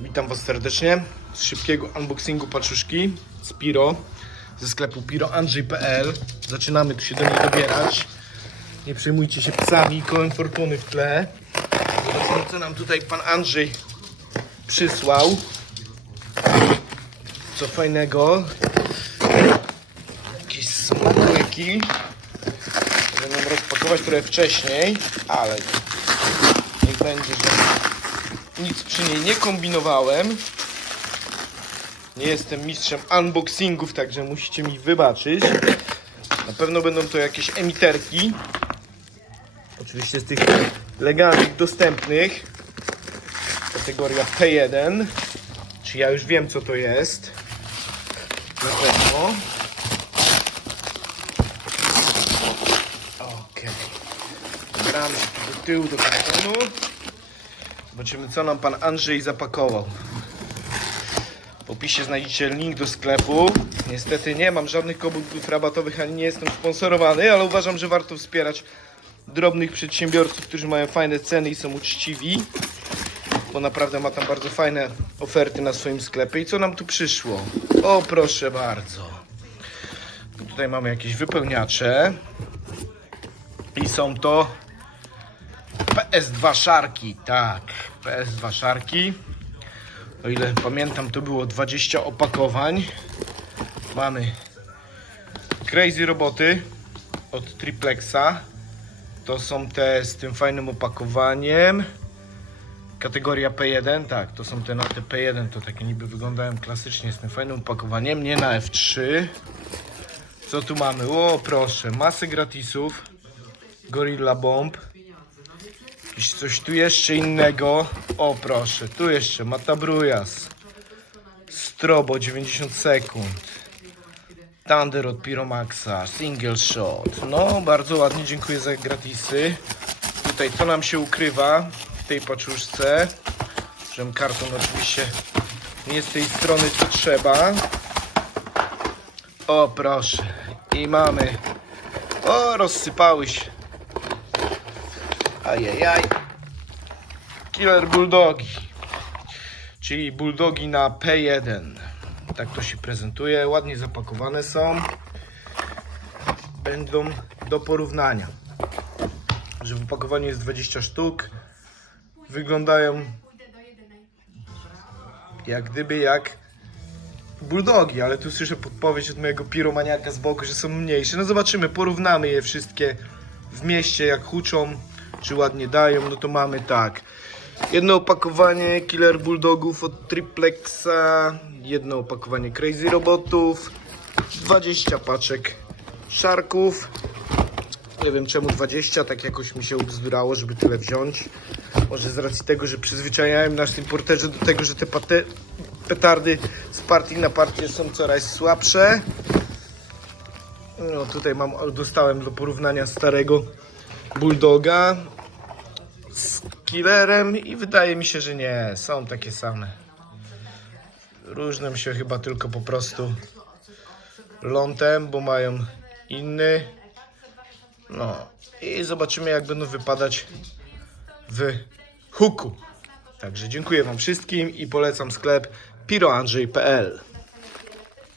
Witam Was serdecznie z szybkiego unboxingu paczuszki z Piro ze sklepu piroandrzej.pl Zaczynamy tu się do niej dobierać. Nie przejmujcie się psami, kołem fortuny w tle. Zobaczymy co nam tutaj pan Andrzej przysłał. Co fajnego. Jakieś smakołyki. Będę rozpakować trochę wcześniej, ale niech będzie, że nic przy niej nie kombinowałem. Nie jestem mistrzem unboxingów, także musicie mi wybaczyć. Na pewno będą to jakieś emiterki. Oczywiście z tych legalnych, dostępnych. Kategoria P1. Czy ja już wiem co to jest? Na pewno. Okej. Gramy się do tyłu do kartonu. Zobaczymy, co nam pan Andrzej zapakował. W opisie znajdziecie link do sklepu. Niestety nie mam żadnych kodów rabatowych, ani nie jestem sponsorowany, ale uważam, że warto wspierać drobnych przedsiębiorców, którzy mają fajne ceny i są uczciwi. Bo naprawdę ma tam bardzo fajne oferty na swoim sklepie. I co nam tu przyszło? O, proszę bardzo. Tutaj mamy jakieś wypełniacze. I są to PS2 szarki, tak, PS2 szarki. O ile pamiętam, to było 20 opakowań. Mamy Crazy Roboty od Triplexa. To są te z tym fajnym opakowaniem. Kategoria P1, tak, to są te na te P1, to takie niby wyglądają klasycznie z tym fajnym opakowaniem, nie na F3. Co tu mamy? O, proszę, masy gratisów. Gorilla Bomb. Jakieś coś tu jeszcze innego. O proszę, tu jeszcze Matabrujas. Strobo 90 sekund. Thunder od Pyromaxa, single shot. No, bardzo ładnie, dziękuję za gratisy. Tutaj to nam się ukrywa w tej paczuszce. Żem karton oczywiście nie z tej strony co trzeba. O proszę. I mamy. O, rozsypały się. Ajajaj. Killer Bulldogi. Czyli bulldogi na P1. Tak to się prezentuje. Ładnie zapakowane są. Będą do porównania. Że w opakowaniu jest 20 sztuk. Wyglądają jak gdyby jak bulldogi, ale tu słyszę podpowiedź od mojego piromaniaka z boku, że są mniejsze. No zobaczymy, porównamy je wszystkie w mieście, jak huczą, czy ładnie dają. No to mamy tak. Jedno opakowanie Killer Bulldogów od Triplexa, jedno opakowanie Crazy Robotów, 20 paczek Sharków. Nie wiem czemu 20, tak jakoś mi się ubzdurało, żeby tyle wziąć. Może z racji tego, że przyzwyczajałem nas importerzy do tego, że te petardy z partii na partię są coraz słabsze. No tutaj mam, dostałem do porównania starego Bulldoga z Killerem i wydaje mi się, że nie, są takie same. Różnią się chyba tylko po prostu lądem, bo mają inny. No i zobaczymy jak będą wypadać w huku. Także dziękuję Wam wszystkim i polecam sklep piroandrzej.pl